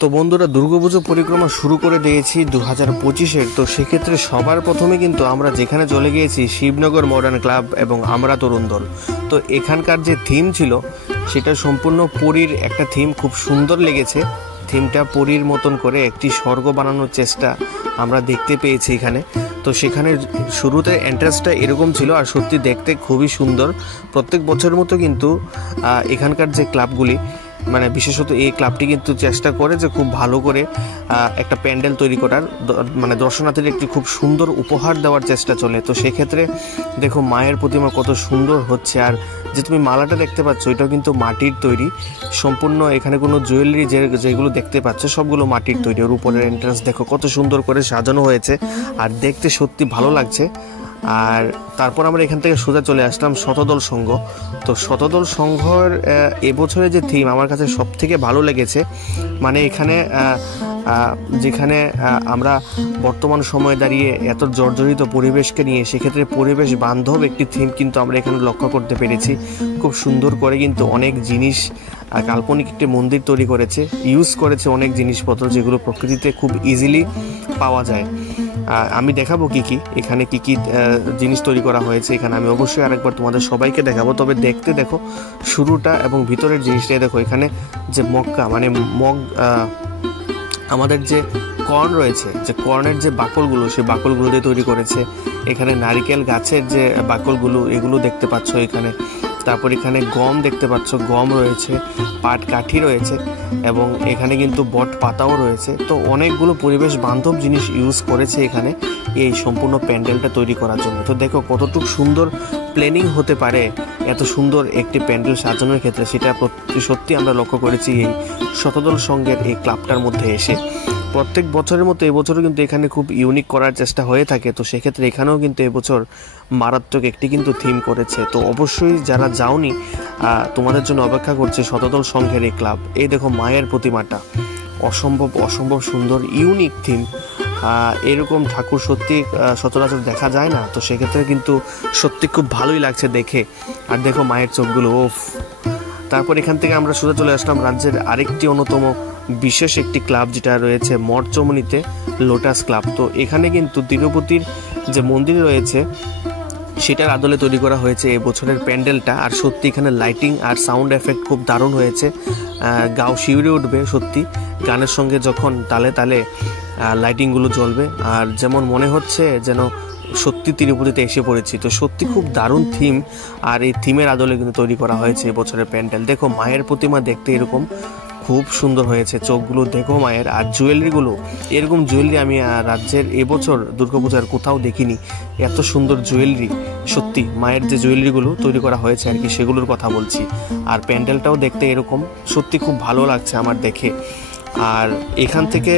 তো বন্ধুরা, দুর্গাপুজো পরিক্রমা শুরু করে দিয়েছি 2025-এর। তো সেক্ষেত্রে সবার প্রথমে কিন্তু আমরা যেখানে চলে গিয়েছি শিবনগর মডার্ন ক্লাব এবং আমরা তরুণ দল। তো এখানকার যে থিম ছিল সেটা সম্পূর্ণ পরীর একটা থিম, খুব সুন্দর লেগেছে। থিমটা পরীর মতন করে একটি স্বর্গ বানানোর চেষ্টা আমরা দেখতে পেয়েছি এখানে। তো সেখানে শুরুতে এন্ট্রান্সটা এরকম ছিল, আর সত্যি দেখতে খুবই সুন্দর। প্রত্যেক বছরের মতো কিন্তু এখানকার যে ক্লাবগুলি, মানে বিশেষত এই ক্লাবটি কিন্তু চেষ্টা করে যে খুব ভালো করে একটা প্যান্ডেল তৈরি করার, মানে দর্শনার্থীদের একটি খুব সুন্দর উপহার দেওয়ার চেষ্টা চলে। তো সেক্ষেত্রে দেখো মায়ের প্রতিমা কত সুন্দর হচ্ছে। আর যে তুমি মালাটা দেখতে পাচ্ছ এটাও কিন্তু মাটির তৈরি সম্পূর্ণ। এখানে কোনো জুয়েলারি যেগুলো দেখতে পাচ্ছ সবগুলো মাটির তৈরি। ওর উপরের এন্ট্রান্স দেখো কত সুন্দর করে সাজানো হয়েছে, আর দেখতে সত্যি ভালো লাগছে। আর তারপর আমরা এখান থেকে সোজা চলে আসলাম শতদল সংঘ। তো শতদল সংঘের এবছরের যে থিম আমার কাছে সব থেকে ভালো লেগেছে, মানে এখানে যেখানে আমরা বর্তমান সময়ে দাঁড়িয়ে এত জর্জরিত পরিবেশকে নিয়ে, সেক্ষেত্রে পরিবেশ বান্ধব একটি থিম কিন্তু আমরা এখানে লক্ষ্য করতে পেরেছি। খুব সুন্দর করে কিন্তু অনেক জিনিস, কাল্পনিক একটি মন্দির তৈরি করেছে, ইউজ করেছে অনেক জিনিসপত্র যেগুলো প্রকৃতিতে খুব ইজিলি পাওয়া যায়। আমি দেখাবো এখানে কি কি জিনিস তৈরি করা হয়েছে। এখানে আমি অবশ্যই আরেকবার তোমাদের সবাইকে দেখাবো, তবে দেখতে দেখো শুরুটা এবং ভিতরের জিনিসটাই দেখো। এখানে যে মক্কা মানে আমাদের যে কর্ন রয়েছে, যে কর্নের যে বাকলগুলো, সেই বাকলগুলো দিয়ে তৈরি করেছে। এখানে নারিকেল গাছের যে বাকলগুলো, এগুলো দেখতে পাচ্ছ এখানে। তারপর এখানে গম দেখতে পাচ্ছ, গম রয়েছে, পাট কাঠি রয়েছে, এবং এখানে কিন্তু বট পাতাও রয়েছে। তো অনেকগুলো পরিবেশ বান্ধব জিনিস ইউজ করেছে এখানে এই সম্পূর্ণ প্যান্ডেলটা তৈরি করার জন্য। তো দেখো কতটুকু সুন্দর প্ল্যানিং হতে পারে এত সুন্দর একটি প্যান্ডেল সাজানোর ক্ষেত্রে, সেটা সত্যি আমরা লক্ষ্য করেছি এই শতদল সংঘের এই ক্লাবটার মধ্যে এসে। প্রত্যেক বছরের মতো এবছরও কিন্তু এখানে খুব ইউনিক করার চেষ্টা হয়ে থাকে। তো সেক্ষেত্রে এখানেও কিন্তু এবছর মারাত্মক একটি কিন্তু থিম করেছে। তো অবশ্যই যারা যাওনি, তোমাদের জন্য অপেক্ষা করছে শতদল সংঘের এই ক্লাব। এই দেখো মায়ের প্রতিমাটা অসম্ভব সুন্দর, ইউনিক থিম। এরকম ঠাকুর সত্যি সচরাচর দেখা যায় না। তো সেক্ষেত্রে কিন্তু সত্যি খুব ভালোই লাগছে দেখে। আর দেখো মায়ের চোখগুলো, ওফ। তারপর এখান থেকে আমরা সোজা চলে আসলাম রাজ্যের আরেকটি অন্যতম বিশেষ একটি ক্লাব, যেটা রয়েছে মঠচমনিতে লোটাস ক্লাব। তো এখানে কিন্তু তিরুপতির যে মন্দির রয়েছে সেটার আদলে তৈরি করা হয়েছে এবছরের প্যান্ডেলটা। আর সত্যি এখানে লাইটিং আর সাউন্ড এফেক্ট খুব দারুণ হয়েছে। গাও শিউরে উঠবে সত্যি গানের সঙ্গে যখন তালে তালে লাইটিংগুলো জ্বলবে, আর যেমন মনে হচ্ছে যেন সত্যি তিরুপতিতে এসে পড়েছি। তো সত্যি খুব দারুণ থিম, আর এই থিমের আদলে কিন্তু তৈরি করা হয়েছে এবছরের প্যান্ডেল। দেখো মায়ের প্রতিমা দেখতে এরকম খুব সুন্দর হয়েছে, চোখগুলো দেখো মায়ের। আর জুয়েলারিগুলো, এরকম জুয়েলারি আমি রাজ্যের এবছর দুর্গাপূজার কোথাও দেখিনি। এত সুন্দর জুয়েলারি, সত্যি মায়ের যে জুয়েলারিগুলো তৈরি করা হয়েছে আর কি, সেগুলোর কথা বলছি। আর প্যান্ডেলটাও দেখতে এরকম, সত্যি খুব ভালো লাগছে আমার দেখে। আর এখান থেকে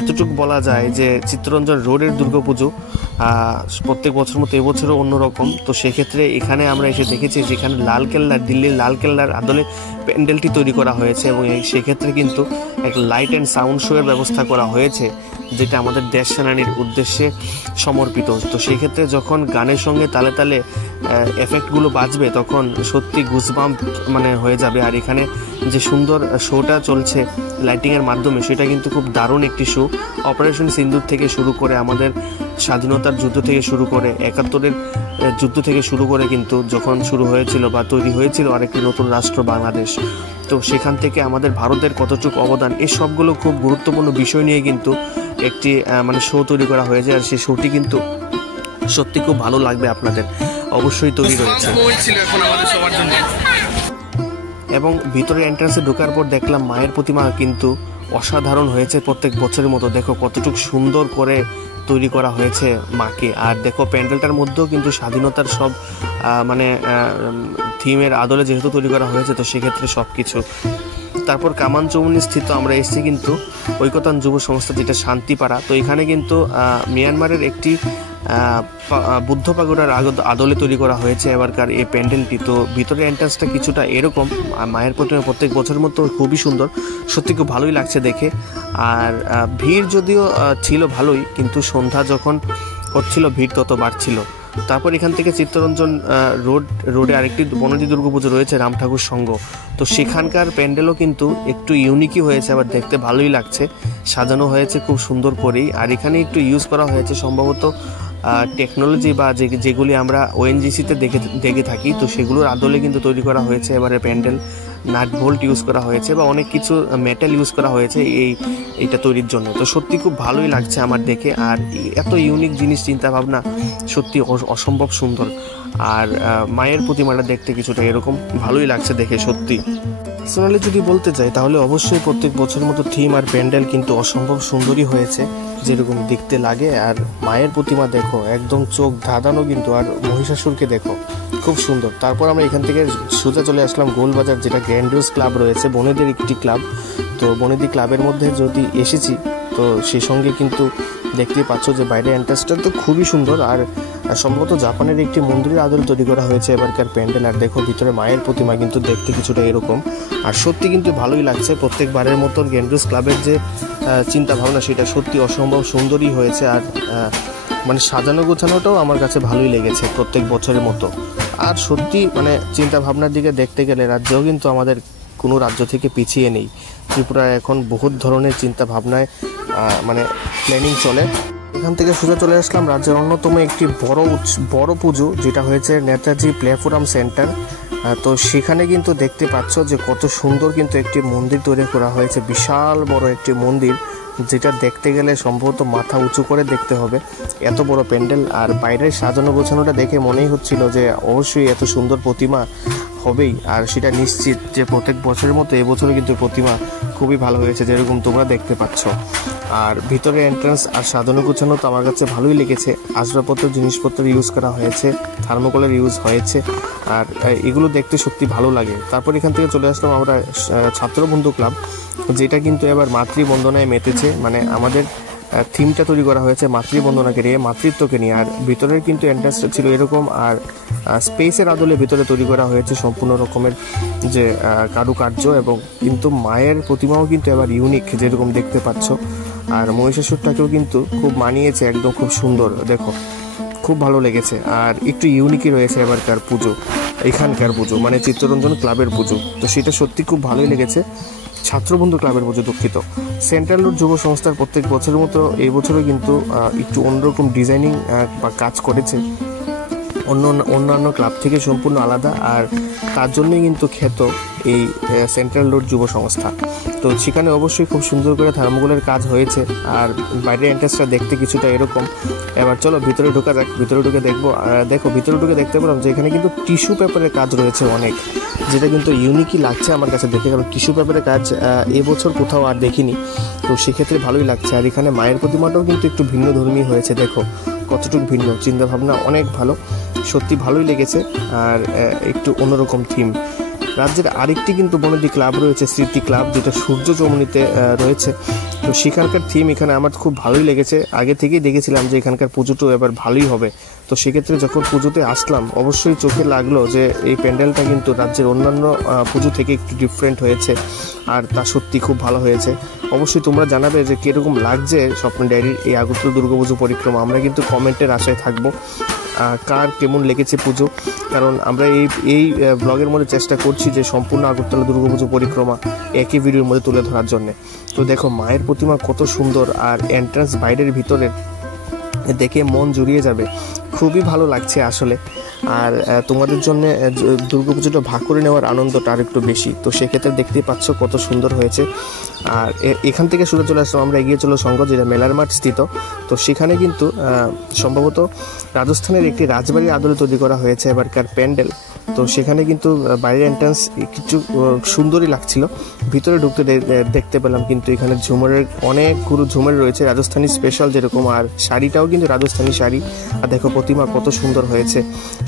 এতটুকু বলা যায় যে চিত্তরঞ্জন রোডের দুর্গাপুজো প্রত্যেক বছর মতো এবছরও অন্যরকম। তো সেক্ষেত্রে এখানে আমরা এসে দেখেছি যেখানে দিল্লির লালকেল্লার আদলে প্যান্ডেলটি তৈরি করা হয়েছে, এবং সেক্ষেত্রে কিন্তু এক লাইট অ্যান্ড সাউন্ড শোয়ের ব্যবস্থা করা হয়েছে, যেটা আমাদের দেশ সেনানীর উদ্দেশ্যে সমর্পিত। তো সেক্ষেত্রে যখন গানের সঙ্গে তালে তালে এফেক্টগুলো বাজবে তখন সত্যি গুজবাম্প মানে হয়ে যাবে। আর এখানে যে সুন্দর শোটা চলছে লাইটিংয়ের মাধ্যমে, সেটা কিন্তু খুব দারুণ একটি শো। অপারেশন সিন্দুর থেকে শুরু করে আমাদের স্বাধীনতার যুদ্ধ থেকে শুরু করে ৭১-এর যুদ্ধ থেকে শুরু করে কিন্তু যখন শুরু হয়েছিল বা তৈরি হয়েছিল আরেকটি নতুন রাষ্ট্র বাংলাদেশ, তো সেখান থেকে আমাদের ভারতের কতটুকু অবদান, এই সবগুলো খুব গুরুত্বপূর্ণ বিষয় নিয়ে কিন্তু একটি মানে শো তৈরি করা হয়েছে। আর সেই শোটি কিন্তু সত্যি খুব ভালো লাগবে আপনাদের, অবশ্যই তৈরি রয়েছে। এবং ভিতরে এন্ট্রান্সে ঢোকার পর দেখলাম মায়ের প্রতিমা কিন্তু অসাধারণ হয়েছে প্রত্যেক বছরের মতো। দেখো কতটুকু সুন্দর করে তৈরি করা হয়েছে মাকে। আর দেখো প্যান্ডেলটার মধ্যেও কিন্তু স্বাধীনতার সব মানে থিমের আদলে যেহেতু তৈরি করা হয়েছে, তো সেক্ষেত্রে সব কিছু। তারপর কামানচৌমনি স্থিত আমরা এসেছি কিন্তু ঐকতান যুব সংস্থা, যেটা শান্তিপাড়া। তো এখানে কিন্তু মিয়ানমারের একটি বুদ্ধ পাগোড়ার আদলে তৈরি করা হয়েছে এবারকার এই প্যান্ডেলটি। তো ভিতরের এন্ট্রান্সটা কিছুটা এরকম, মায়ের প্রতিমা প্রত্যেক বছরের মতো খুবই সুন্দর, সত্যি খুব ভালোই লাগছে দেখে। আর ভিড় যদিও ছিল ভালোই, কিন্তু সন্ধ্যা যখন হচ্ছিল ভিড় তত বাড়ছিল। তারপর এখান থেকে চিত্তরঞ্জন রোডে আরেকটি বনদী দুর্গাপুজো রয়েছে, রাম ঠাকুর সংঘ। তো সেখানকার প্যান্ডেলও কিন্তু একটু ইউনিকই হয়েছে, আবার দেখতে ভালোই লাগছে, সাজানো হয়েছে খুব সুন্দর করেই। আর এখানে একটু ইউজ করা হয়েছে সম্ভবত টেকনোলজি বা যেগুলি আমরা ওএনজিসিতে দেখে থাকি, তো সেগুলোর আদলে কিন্তু তৈরি করা হয়েছে এবারে প্যান্ডেল। নাট বোল্ট ইউজ করা হয়েছে বা অনেক কিছু মেটাল ইউজ করা হয়েছে এইটা তৈরির জন্য। তো সত্যি খুব ভালোই লাগছে আমার দেখে। আর এত ইউনিক জিনিস চিন্তা ভাবনা সত্যি অসম্ভব সুন্দর। আর মায়ের প্রতিমাটা দেখতে কিছুটা এরকম ভালোই লাগছে দেখে সত্যি। পার্সোনালি যদি বলতে চাই তাহলে অবশ্যই প্রত্যেক বছরের মতো থিম আর প্যান্ডেল কিন্তু অসম্ভব সুন্দরই হয়েছে, যেরকম দেখতে লাগে। আর মায়ের প্রতিমা দেখো একদম চোখ ধাঁধানো কিন্তু, আর মহিষাসুরকে দেখো খুব সুন্দর। তারপর আমরা এখান থেকে সোজা চলে আসলাম গোলবাজার, যেটা গ্র্যান্ডিওস ক্লাব রয়েছে, বনেদের একটি ক্লাব। তো বনেদি ক্লাবের মধ্যে যদি এসেছি, তো সেই সঙ্গে কিন্তু দেখতেই পাচ্ছ যে বাইরের এন্ট্রান্সটা তো খুবই সুন্দর। আর সম্ভবত জাপানের একটি মন্দিরের আদলে তৈরি করা হয়েছে এবারকার প্যান্ডেল। আর দেখো ভিতরে মায়ের প্রতিমা কিন্তু দেখতে কিছুটা এরকম, আর সত্যি কিন্তু ভালোই লাগছে। প্রত্যেকবারের মতন গ্র্যান্ডিওস ক্লাবের যে চিন্তা ভাবনা সেটা সত্যি অসম্ভব সুন্দরই হয়েছে। আর মানে সাজানো গোছানোটাও আমার কাছে ভালোই লেগেছে প্রত্যেক বছরের মতো। আর সত্যি মানে চিন্তা ভাবনার দিকে দেখতে গেলে রাজ্যও কিন্তু আমাদের কোনো রাজ্য থেকে পিছিয়ে নেই। ত্রিপুরায় এখন বহুত ধরনের চিন্তা ভাবনায় মানে প্ল্যানিং চলে। এখান থেকে সোজা চলে আসলাম রাজ্যের অন্যতম একটি বড় পুজো, যেটা হয়েছে নেতাজি প্ল্যাটফর্ম সেন্টার। তো সেখানে কিন্তু দেখতে পাচ্ছ যে কত সুন্দর কিন্তু একটি মন্দির তৈরি করা হয়েছে, বিশাল বড় একটি মন্দির, যেটা দেখতে গেলে সম্ভবত মাথা উঁচু করে দেখতে হবে, এত বড় প্যান্ডেল। আর বাইরের সাজানো গোছানোটা দেখে মনেই হচ্ছিল যে অবশ্যই এত সুন্দর প্রতিমা হবেই। আর সেটা নিশ্চিত যে প্রত্যেক বছরের মতো এবছরও কিন্তু প্রতিমা খুবই ভালো হয়েছে, যেরকম তোমরা দেখতে পাচ্ছ। আর ভিতরে এন্ট্রান্স আর সাজানো গোছানো তো আমার কাছে ভালোই লেগেছে। আসবাবপত্র জিনিসপত্র ইউজ করা হয়েছে, থার্মোকলের ইউজ হয়েছে, আর এগুলো দেখতে সত্যি ভালো লাগে। তারপর এখান থেকে চলে আসলাম আমরা ছাত্রবন্ধু ক্লাব, যেটা কিন্তু এবার মাতৃবন্দনায় মেতেছে। মানে আমাদের থিমটা তৈরি করা হয়েছে মাতৃবন্দনাকে নিয়ে, মাতৃত্বকে নিয়ে। আর ভিতরের কিন্তু এন্ট্রান্সটা ছিল এরকম, আর স্পেসের আদলে ভিতরে তৈরি করা হয়েছে সম্পূর্ণ রকমের যে কারুকার্য, এবং কিন্তু মায়ের প্রতিমাও কিন্তু এবার ইউনিক, যেরকম দেখতে পাচ্ছ। আর মহিষাসুরটাকেও কিন্তু খুব মানিয়েছে, একদম খুব সুন্দর, দেখো খুব ভালো লেগেছে। আর একটু ইউনিকই রয়েছে এবারকার পুজো, এখানকার পুজো মানে চিত্তরঞ্জন ক্লাবের পুজো, তো সেটা সত্যি খুব ভালোই লেগেছে। ছাত্রবন্ধু ক্লাবের পুজো, দুঃখিত। সেন্ট্রাল রোড যুব সংস্থার প্রত্যেক বছরের মতো এই বছরও কিন্তু একটু অন্যরকম ডিজাইনিং বা কাজ করেছে, অন্যান্য ক্লাব থেকে সম্পূর্ণ আলাদা। আর তার জন্যই কিন্তু খ্যাত এই সেন্ট্রাল রোড যুব সংস্থা। তো সেখানে অবশ্যই খুব সুন্দর করে থার্মোকলের কাজ হয়েছে। আর বাইরের এন্ট্রান্সটা দেখতে কিছুটা এরকম। এবার চলো ভিতরে ঢোকা যাক, ভিতরে ঢুকে দেখবো। দেখো ভিতরে ঢুকে দেখতে পেলাম যে এখানে কিন্তু টিস্যু পেপারের কাজ রয়েছে অনেক, যেটা কিন্তু ইউনিকই লাগছে আমার কাছে দেখে, কারণ টিস্যু পেপারের কাজ এবছর কোথাও আর দেখিনি। তো সেক্ষেত্রে ভালোই লাগছে। আর এখানে মায়ের প্রতিমাটাও কিন্তু একটু ভিন্ন ধর্মী হয়েছে, দেখো কতটুকু ভিন্ন, চিন্তাভাবনা অনেক ভালো, সত্যি ভালোই লেগেছে। আর একটু অন্যরকম থিম। রাজ্যের আরেকটি কিন্তু বনেদি ক্লাব রয়েছে, স্মৃতি ক্লাব, যেটা সূর্য চৌমুনিতে রয়েছে। তো সেখানকার থিম এখানে আমার খুব ভালোই লেগেছে। আগে থেকেই দেখেছিলাম যে এখানকার পুজোটাও এবার ভালোই হবে। তো সেক্ষেত্রে যখন পুজোতে আসলাম অবশ্যই চোখে লাগলো যে এই প্যান্ডেলটা কিন্তু রাজ্যের অন্যান্য পুজো থেকে একটু ডিফারেন্ট হয়েছে, আর তা সত্যি খুব ভালো হয়েছে। অবশ্যই তোমরা জানাবে যে কীরকম লাগছে স্বপ্ন ডায়েরির এই আগরতলা দুর্গাপুজো পরিক্রমা। আমরা কিন্তু কমেন্টের আশায় থাকবো কার কেমন লেগেছে পুজো, কারণ আমরা এই ব্লগের মধ্যে চেষ্টা করছি যে সম্পূর্ণ আগরতলা দুর্গাপুজো পরিক্রমা একই ভিডিওর মধ্যে তুলে ধরার জন্যে। তো দেখো মায়ের প্রতিমা কত সুন্দর, আর এন্ট্রান্স বাইরের ভিতরের দেখে মন জুড়িয়ে যাবে, খুবই ভালো লাগছে আসলে। আর তোমাদের জন্য দুর্গাপুজোটা ভাগ করে নেওয়ার আনন্দটা আর একটু বেশি। তো সেক্ষেত্রে দেখতেই পাচ্ছ কত সুন্দর হয়েছে। আর এখান থেকে শুরু চলে আসলাম আমরা এগিয়ে চলো সংঘ, যেটা মেলার মাঠ স্থিত। তো সেখানে কিন্তু সম্ভবত রাজস্থানের একটি রাজবাড়ির আদলে তৈরি করা হয়েছে এবারকার প্যান্ডেল। তো সেখানে কিন্তু বাইরের এন্ট্রান্স কিছু সুন্দরই লাগছিল, ভিতরে ঢুকতে দেখতে পেলাম কিন্তু এখানে ঝুমুরের অনেকগুলো ঝুমুর রয়েছে, রাজস্থানী স্পেশাল যেরকম। আর শাড়িটাও কিন্তু রাজস্থানী শাড়ি। আর দেখো প্রতিমা কত সুন্দর হয়েছে,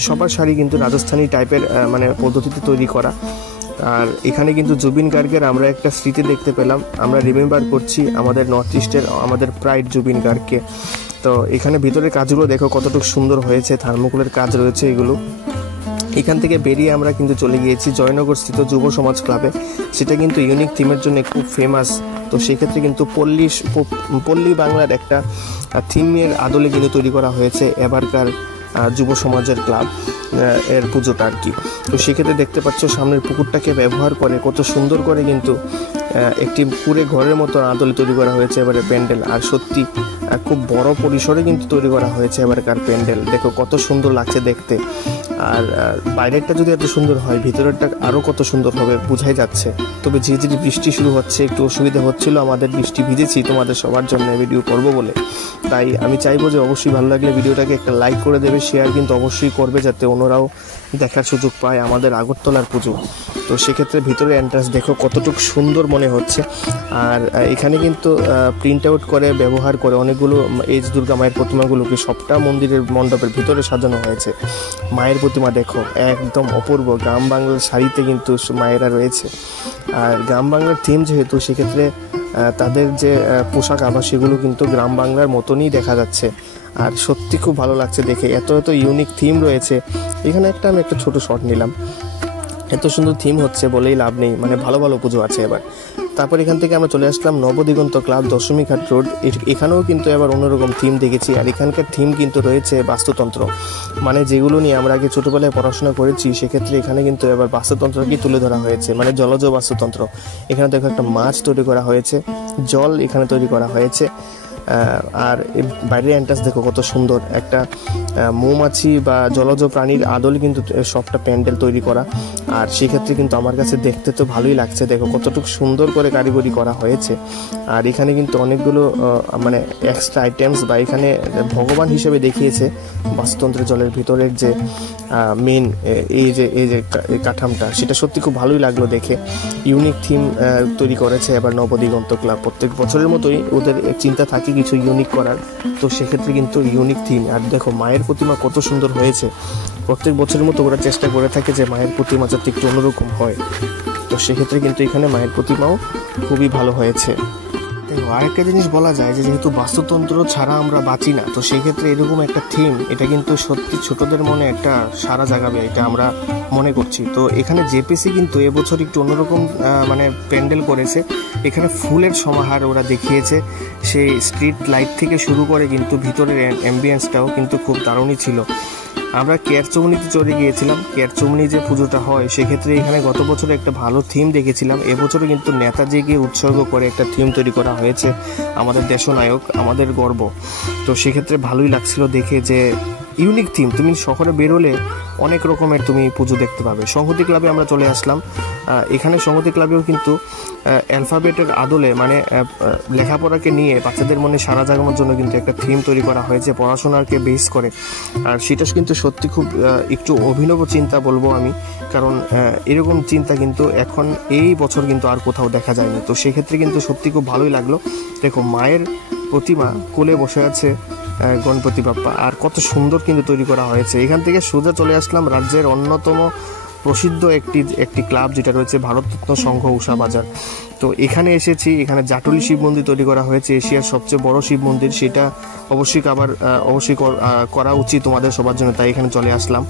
সবার শাড়ি কিন্তু রাজস্থানী টাইপের মানে পদ্ধতিতে তৈরি করা। আর এখানে কিন্তু জুবিন গার্গের আমরা একটা স্মৃতি দেখতে পেলাম, আমরা রিমেম্বার করছি আমাদের নর্থ ইস্টের আমাদের প্রাইড জুবিন গার্গকে। তো এখানে ভিতরের কাজগুলো দেখো কতটুকু সুন্দর হয়েছে, থার্মোকলের কাজ রয়েছে এগুলো। এখান থেকে বেরিয়ে আমরা কিন্তু চলে গিয়েছি জয়নগর স্থিত যুব সমাজ ক্লাবে, সেটা কিন্তু ইউনিক থিমের জন্য খুব ফেমাস। তো সেক্ষেত্রে কিন্তু পল্লী বাংলার একটা থিমের আদলে কিন্তু তৈরি করা হয়েছে এবারকার যুব সমাজের ক্লাব এর পুজোটা আর কি। তো সেক্ষেত্রে দেখতে পাচ্ছ সামনের পুকুরটাকে ব্যবহার করে কত সুন্দর করে কিন্তু একটি পুরে ঘরের মতো আদলে তৈরি করা হয়েছে এবারে প্যান্ডেল। আর সত্যি খুব বড় পরিসরে কিন্তু তৈরি করা হয়েছে এবারকার প্যান্ডেল। দেখো কত সুন্দর লাগছে দেখতে। আর বাইরেরটা যদি এত সুন্দর হয় ভিতরেরটা আরও কত সুন্দর হবে বোঝাই যাচ্ছে। তবে ঝিরিঝিরি বৃষ্টি শুরু হচ্ছে, একটু অসুবিধা হচ্ছিল আমাদের, বৃষ্টি ভিজেছি তোমাদের সবার জন্য ভিডিও করব বলে। তাই আমি চাইবো যে অবশ্যই ভালো লাগলে ভিডিওটাকে একটা লাইক করে দেবে, শেয়ার কিন্তু অবশ্যই করবে যাতে অন্যরাও দেখার সুযোগ পায় আমাদের আগরতলার পুজো। তো সেক্ষেত্রে ভিতরে এন্ট্রান্স দেখো কতটুকু সুন্দর মনে হচ্ছে। আর এখানে কিন্তু প্রিন্ট আউট করে ব্যবহার করে অনেকগুলো এজ দুর্গা মায়ের প্রতিমাগুলোকে সবটা মন্দিরের মণ্ডপের ভিতরে সাজানো হয়েছে। মায়ের প্রতিমা দেখো একদম অপূর্ব, গ্রাম বাংলার শাড়িতে কিন্তু মায়েরা রয়েছে। আর গ্রাম বাংলার থিম যেহেতু সেক্ষেত্রে তাদের যে পোশাক আবার সেগুলো কিন্তু গ্রাম বাংলার মতনই দেখা যাচ্ছে। আর সত্যি খুব ভালো লাগছে দেখে, এত এত ইউনিক থিম রয়েছে এখানে। আমি একটা ছোট শট নিলাম, এত সুন্দর থিম হচ্ছে বলেই লাভ নেই, মানে ভালো ভালো পুজো আছে এবার। তারপর এখান থেকে আমরা চলে আসলাম নবদিগন্ত ক্লাব দশমীঘাট রোড। এখানেও কিন্তু এবার অন্যরকম থিম দেখেছি। আর এখানকার থিম কিন্তু রয়েছে বাস্তুতন্ত্র, মানে যেগুলো নিয়ে আমরা আগে ছোটোবেলায় পড়াশোনা করেছি সেক্ষেত্রে এখানে কিন্তু এবার বাস্তুতন্ত্রকে তুলে ধরা হয়েছে, মানে জলজ বাস্তুতন্ত্র। এখানে দেখো একটা মাছ তৈরি করা হয়েছে, জল এখানে তৈরি করা হয়েছে। আর বাইরের এন্ট্রান্স দেখো কত সুন্দর, একটা মৌমাছি বা জলজ প্রাণীর আদল কিন্তু সবটা প্যান্ডেল তৈরি করা। আর সেক্ষেত্রে কিন্তু আমার কাছে দেখতে তো ভালোই লাগছে, দেখো কতটুকু সুন্দর করে কারিগরি করা হয়েছে। আর এখানে কিন্তু অনেকগুলো মানে এক্সট্রা আইটেমস বা এখানে ভগবান হিসেবে দেখিয়েছে বাস্তুতন্ত্রের জলের ভিতরের যে মেন এই যে কাঠামটা, সেটা সত্যি খুব ভালোই লাগলো দেখে। ইউনিক থিম তৈরি করেছে এবার নবদিগন্ত ক্লাব। প্রত্যেক বছরের মতোই ওদের চিন্তা থাকে কিছু ইউনিক করার, তো সেক্ষেত্রে কিন্তু ইউনিক থিম। আর দেখো মায়ের প্রতিমা কত সুন্দর হয়েছে। প্রত্যেক বছরের মতো ওরা চেষ্টা করে থাকে যে মায়ের প্রতিমা যাতে একটু অন্যরকম হয়, তো সেক্ষেত্রে কিন্তু এখানে মায়ের প্রতিমাও খুবই ভালো হয়েছে। আরেকটা জিনিস বলা যায় যে যেহেতু বাস্তুতন্ত্র ছাড়া আমরা বাঁচি না, তো সেক্ষেত্রে এরকম একটা থিম এটা কিন্তু সত্যি ছোটদের মনে একটা সারা জাগাবে, এটা আমরা মনে করছি। তো এখানে জেপিসি কিন্তু এবছর একটু অন্যরকম মানে প্যান্ডেল করেছে। এখানে ফুলের সমাহার ওরা দেখিয়েছে, সেই স্ট্রিট লাইট থেকে শুরু করে কিন্তু ভিতরের অ্যাম্বিয়েন্সটাও কিন্তু খুব দারুণই ছিল। আমরা কেয়ারচৌমনিতে চলে গিয়েছিলাম, কেয়ারচৌমনি যে পুজোটা হয় সেক্ষেত্রে এখানে গত বছরে একটা ভালো থিম দেখেছিলাম। এবছরে কিন্তু নেতাজিকে উৎসর্গ করে একটা থিম তৈরি করা হয়েছে, আমাদের দেশনায়ক, আমাদের গর্ব। তো সেক্ষেত্রে ভালোই লাগছিল দেখে যে ইউনিক থিম। তুমি শহরে বেরোলে অনেক রকমের তুমি পুজো দেখতে পাবে। সংহতি ক্লাবে আমরা চলে আসলাম। এখানে সংহতি ক্লাবেও কিন্তু অ্যালফাবেটের আদলে মানে লেখাপড়াকে নিয়ে বাচ্চাদের মনে সারা জাগানোর জন্য কিন্তু একটা থিম তৈরি করা হয়েছে পড়াশোনাকে বেস করে। আর সেটা কিন্তু সত্যি খুব একটু অভিনব চিন্তা বলবো আমি, কারণ এরকম চিন্তা কিন্তু এখন এই বছর কিন্তু আর কোথাও দেখা যায়নি। তো সেক্ষেত্রে কিন্তু সত্যি খুব ভালোই লাগলো। দেখো মায়ের প্রতিমা কোলে বসে আছে গণপতি বাপ্পা, আর কত সুন্দর কিন্তু তৈরি করা হয়েছে। এখান থেকে সোজা চলে আসলাম রাজ্যের অন্যতম প্রসিদ্ধ একটি ক্লাব যেটা রয়েছে ভারতরত্ন সংঘ উষা বাজার। তো এখানে এসেছি, এখানে জাটুলি শিব মন্দির তৈরি করা হয়েছে, এশিয়ার সবচেয়ে বড় শিব মন্দির। সেটা অবশ্যই করা উচিত তোমাদের সবার জন্য, তাই এখানে চলে আসলাম।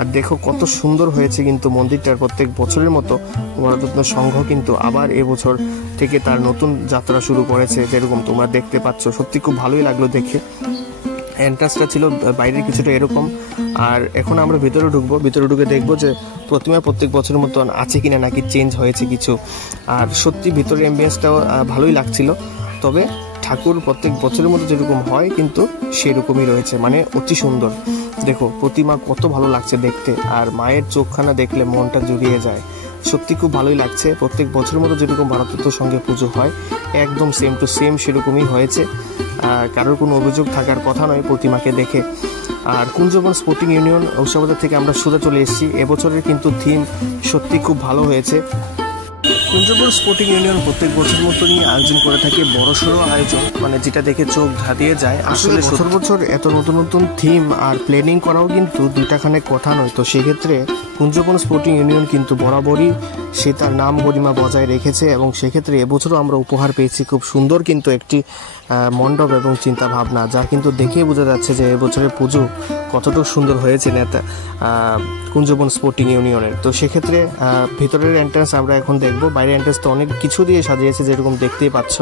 আর দেখো কত সুন্দর হয়েছে কিন্তু মন্দিরটার। প্রত্যেক বছরের মতো ভারতরত্ন সংঘ কিন্তু আবার এবছর থেকে তার নতুন যাত্রা শুরু করেছে, যেরকম তোমরা দেখতে পাচ্ছ। সত্যি খুব ভালোই লাগলো দেখে। এন্ট্রান্সটা ছিল বাইরের কিছুটা এরকম। আর এখন আমরা ভিতরে ঢুকবো, ভিতরে ঢুকে দেখবো যে প্রতিমা প্রত্যেক বছরের মতন আছে কিনা, নাকি চেঞ্জ হয়েছে কিছু। আর সত্যি ভিতরের অ্যাম্বিয়েন্সটাও ভালোই লাগছিল। তবে ঠাকুর প্রত্যেক বছরের মতো যেরকম হয় কিন্তু সেরকমই রয়েছে, মানে অতি সুন্দর। দেখো প্রতিমা কত ভালো লাগছে দেখতে, আর মায়ের চোখখানা দেখলে মনটা জুড়িয়ে যায়। সত্যি খুব ভালোই লাগছে। প্রত্যেক বছরের মতো যেরকম ভারতরত্নের সঙ্গে পুজো হয় একদম সেম টু সেম সেরকমই হয়েছে। কারোর কোনো অভিযোগ থাকার কথা নয় প্রতিমাকে দেখে। আর কুঞ্জবন স্পোর্টিং ইউনিয়ন উষাবাজার থেকে আমরা সোজা চলে এসেছি। এবছরের কিন্তু থিম সত্যি খুব ভালো হয়েছে। কুঞ্জবন স্পোর্টিং ইউনিয়ন প্রত্যেক বছর মতনই আয়োজন করে থাকে বড়সড় আয়োজন, মানে যেটা দেখে চোখ ধাঁধিয়ে যায়। আসলে বছর এত নতুন নতুন থিম আর প্ল্যানিং করাও কিন্তু দুইটাখানে কথা নয়। তো সেক্ষেত্রে কুঞ্জবন স্পোর্টিং ইউনিয়ন কিন্তু বরাবরই সে তার নাম গরিমা বজায় রেখেছে, এবং সেক্ষেত্রে এবছরও আমরা উপহার পেয়েছি খুব সুন্দর কিন্তু একটি মণ্ডপ এবং চিন্তা ভাবনা, যা কিন্তু দেখেই বোঝা যাচ্ছে যে এবছরের পুজো কতটুকু সুন্দর হয়েছে কুঞ্জবন স্পোর্টিং ইউনিয়নের। তো সেক্ষেত্রে ভিতরের এন্ট্রান্স আমরা এখন দেখবো, বাইরে এন্ট্রেন্স তো অনেক কিছু দিয়ে সাজিয়েছে, যেরকম দেখতেই পাচ্ছ।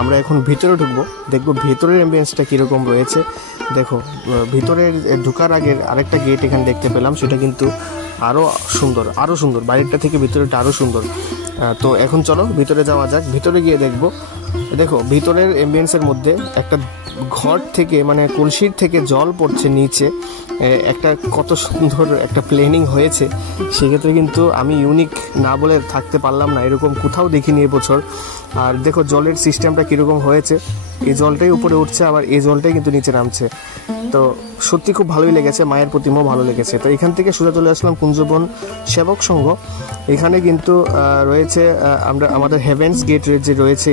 আমরা এখন ভিতরে ঢুকবো, দেখবো ভিতরের অ্যাম্বিয়েন্সটা কীরকম রয়েছে। দেখো ভিতরের ঢুকার আগের আরেকটা গেট এখানে দেখতে পেলাম, সেটা কিন্তু আরও সুন্দর, বাইরেরটা থেকে ভিতরেরটা আরও সুন্দর। তো এখন চলো ভিতরে যাওয়া যাক, ভিতরে গিয়ে দেখবো। দেখো ভিতরের অ্যাম্বিয়েন্সের মধ্যে একটা ঘর থেকে মানে কলসির থেকে জল পড়ছে নিচে, একটা কত সুন্দর একটা প্ল্যানিং হয়েছে। সেক্ষেত্রে কিন্তু আমি ইউনিক না বলে থাকতে পারলাম না, এরকম কোথাও দেখিনি এবছর। আর দেখো জলের সিস্টেমটা কীরকম হয়েছে, এই জলটাই উপরে উঠছে, আবার এই জলটাই কিন্তু নিচে নামছে। তো সত্যি খুব ভালোই লেগেছে, মায়ের প্রতিমাও ভালো লেগেছে। তো এখান থেকে সোজা চলে আসলাম কুঞ্জবন সেবক সংঘ। এখানে কিন্তু রয়েছে আমাদের হেভেন্স গেট যে রয়েছে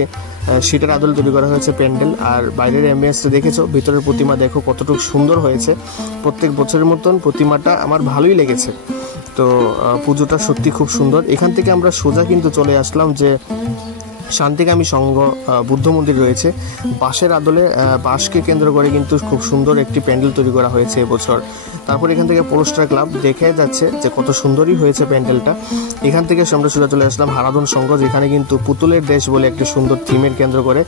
সেটার আদলে তৈরি করা হয়েছে প্যান্ডেল। আর বাইরের অ্যাম্বিয়েন্সটা দেখেছো, ভিতরের প্রতিমা দেখো কতটুকু সুন্দর হয়েছে। প্রত্যেক বছরের মতন প্রতিমাটা আমার ভালোই লেগেছে। তো পুজোটা সত্যি খুব সুন্দর। এখান থেকে আমরা সোজা কিন্তু চলে আসলাম যে শান্তিকামী সংঘ বুদ্ধ মন্দির রয়েছে, বাঁশের আদলে বাঁশকে কেন্দ্র করে কিন্তু খুব সুন্দর একটি প্যান্ডেল তৈরি করা হয়েছে এবছর। তারপর এখান থেকে পোস্টার ক্লাব, দেখে যাচ্ছে যে কত সুন্দরই হয়েছে প্যান্ডেলটা। এখান থেকে আমরা সোজা চলে আসলাম হারাধন সংঘ, যেখানে কিন্তু পুতুলের দেশ বলে একটি সুন্দর থিমের কেন্দ্র করে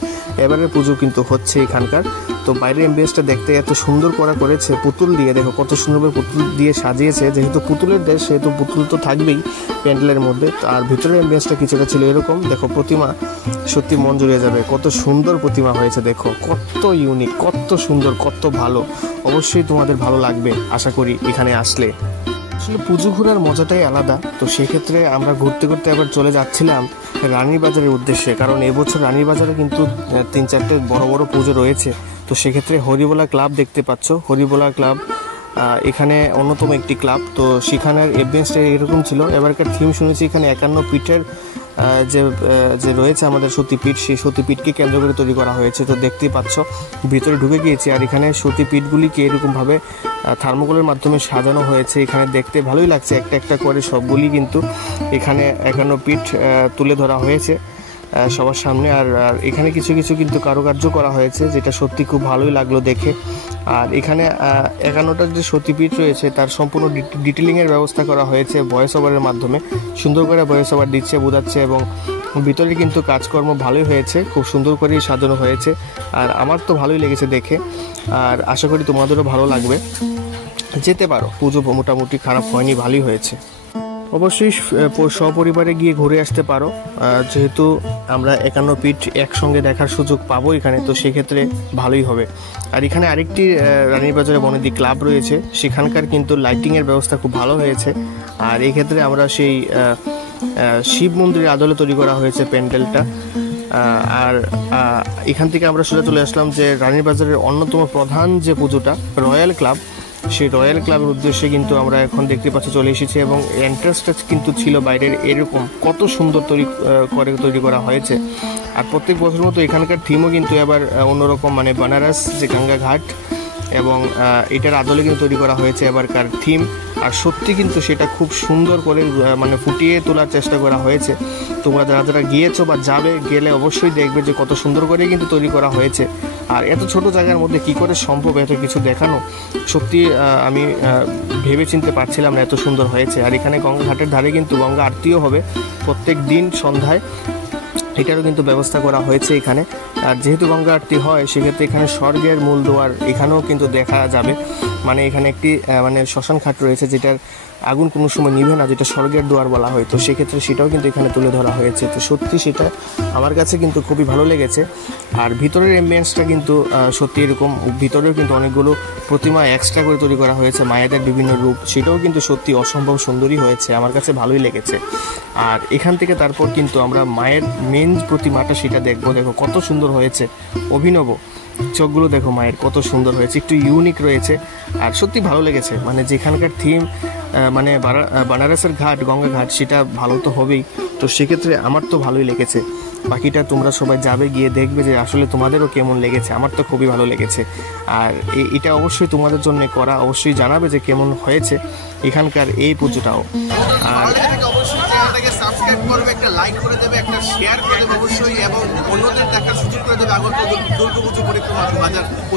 এবারের পুজো কিন্তু হচ্ছে এখানকার। তো বাইরের এমবিএসটা দেখতে এত সুন্দর করেছে পুতুল দিয়ে, দেখো কত সুন্দরভাবে পুতুল দিয়ে সাজিয়েছে। যেহেতু পুতুলের দেশ সেহেতু পুতুল তো থাকবেই প্যান্ডেলের মধ্যে। আর ভিতরের এমবিএসটা কিছুটা ছিল এরকম। দেখো প্রতিমা সত্যি মন জুড়িয়ে যাবে, কত সুন্দর প্রতিমা হয়েছে, দেখো কত ইউনিক, কত সুন্দর, কত ভালো। অবশ্যই তোমাদের ভালো লাগবে আশা করি এখানে আসলে। আসলে পুজো ঘোরার মজাটাই আলাদা। তো সেক্ষেত্রে আমরা ঘুরতে ঘুরতে আবার চলে যাচ্ছিলাম রানীর বাজারের উদ্দেশ্যে, কারণ এবছর রানীর বাজারে কিন্তু 3-4টে বড় বড় পুজো রয়েছে। তো সেক্ষেত্রে হরিবোলা ক্লাব দেখতে পাচ্ছ, হরিবোলা ক্লাব এখানে অন্যতম একটি ক্লাব। তো সেখানের এভিডেন্সটা এরকম ছিল। এবারকার থিম শুনেছি এখানে 51 পিঠের যে রয়েছে আমাদের সতীপীঠ, সেই সতীপীঠকে কেন্দ্র করে তৈরি করা হয়েছে। তো দেখতেই পাচ্ছ ভিতরে ঢুকে গিয়েছি, আর এখানে সতীপীঠগুলিকে এরকমভাবে থার্মোকলের মাধ্যমে সাজানো হয়েছে। এখানে দেখতে ভালোই লাগছে, একটা একটা করে সবগুলি কিন্তু এখানে 51 পিঠ তুলে ধরা হয়েছে সবার সামনে। আর এখানে কিছু কিছু কিন্তু কারুকার্য করা হয়েছে, যেটা সত্যি খুব ভালোই লাগলো দেখে। আর এখানে 51টা যে সতীপীঠ রয়েছে তার সম্পূর্ণ ডিটেলিংয়ের ব্যবস্থা করা হয়েছে ভয়েস ওভারের মাধ্যমে। সুন্দর করে ভয়েস ওভার দিচ্ছে, বোঝাচ্ছে, এবং ভিতরে কিন্তু কাজকর্ম ভালোই হয়েছে, খুব সুন্দর করেই সাজানো হয়েছে। আর আমার তো ভালোই লেগেছে দেখে, আর আশা করি তোমাদেরও ভালো লাগবে। যেতে পারো, পুজো মোটামুটি খারাপ হয়নি, ভালোই হয়েছে। অবশ্যই সপরিবারে গিয়ে ঘুরে আসতে পারো, যেহেতু আমরা 51 পিঠ একসঙ্গে দেখার সুযোগ পাবো এখানে, তো সেক্ষেত্রে ভালোই হবে। আর এখানে আরেকটি রানীর বাজারে বনেদি ক্লাব রয়েছে, সেখানকার কিন্তু লাইটিংয়ের ব্যবস্থা খুব ভালো হয়েছে। আর এই ক্ষেত্রে আমরা সেই শিব মন্দিরের আদলে তৈরি করা হয়েছে প্যান্ডেলটা। আর এখান থেকে আমরা সোজা চলে আসলাম যে রানীর বাজারের অন্যতম প্রধান যে পুজোটা রয়্যাল ক্লাব, সেই রয়্যাল ক্লাবের উদ্দেশ্যে কিন্তু আমরা এখন দেখতে পাচ্ছি চলে এসেছি। এবং এন্ট্রান্সটা কিন্তু ছিল বাইরের এরকম, কত সুন্দর তৈরি করা হয়েছে। আর প্রত্যেক বছর মতো এখানকার থিমও কিন্তু এবার অন্যরকম, মানে বেনারস যে গঙ্গা ঘাট, এবং এটার আদলে কিন্তু তৈরি করা হয়েছে এবারকার থিম। আর সত্যি কিন্তু সেটা খুব সুন্দর করে মানে ফুটিয়ে তোলার চেষ্টা করা হয়েছে। তোমরা যারা যারা গিয়েছো বা গেলে অবশ্যই দেখবে যে কত সুন্দর করে কিন্তু তৈরি করা হয়েছে। আর এত ছোট জায়গার মধ্যে কি করে সম্ভব এত কিছু দেখানো, সত্যি আমি ভেবে চিনতে পারছিলাম না, এত সুন্দর হয়েছে। আর এখানে গঙ্গা ঘাটের ধারে কিন্তু গঙ্গা আরতিও হবে প্রত্যেক দিন সন্ধ্যায়, এটারও কিন্তু ব্যবস্থা করা হয়েছে এখানে। আর যেহেতু গঙ্গা আরতি হয় সেক্ষেত্রে এখানে স্বর্গের মূল দুয়ার এখানেও কিন্তু দেখা যাবে। মানে এখানে একটি মানে শ্মশান ঘাট রয়েছে, যেটার আগুন কোনো সময় নিভে না, যেটা স্বর্গের দুয়ার বলা হয়। তো সেক্ষেত্রে সেটাও কিন্তু এখানে তুলে ধরা হয়েছে। তো সত্যি সেটা আমার কাছে কিন্তু খুবই ভালো লেগেছে। আর ভিতরের অ্যাম্বিয়েন্সটা কিন্তু সত্যি এরকম, ভিতরেও কিন্তু অনেকগুলো প্রতিমা এক্সট্রা করে তৈরি করা হয়েছে, মায়েদের বিভিন্ন রূপ, সেটাও কিন্তু সত্যি অসম্ভব সুন্দরই হয়েছে, আমার কাছে ভালোই লেগেছে। আর এখান থেকে তারপর কিন্তু আমরা মায়ের মেন প্রতিমাটা সেটা দেখবো। দেখো কত সুন্দর হয়েছে, অভিনব চোখগুলো দেখো মায়ের কত সুন্দর হয়েছে, একটু ইউনিক রয়েছে। আর সত্যি ভালো লেগেছে, মানে যেখানকার থিম মানে বানারসের ঘাট, গঙ্গা ঘাট, সেটা ভালো তো হবেই। তো সেক্ষেত্রে আমার তো ভালোই লেগেছে। বাকিটা তোমরা সবাই যাবে, গিয়ে দেখবে যে আসলে তোমাদেরও কেমন লেগেছে। আমার তো খুবই ভালো লেগেছে। আর এটা অবশ্যই তোমাদের জন্য করা, অবশ্যই জানাবে যে কেমন হয়েছে এখানকার এই পুজোটাও। আর সাবস্ক্রাইব করবে, একটা লাইক করে দেবে, একটা শেয়ার করে দেবে অবশ্যই, এবং অন্যদের দেখার সুযোগ করে দেবে। আগত দুর্গাপুজো পরিক্রমা 2025।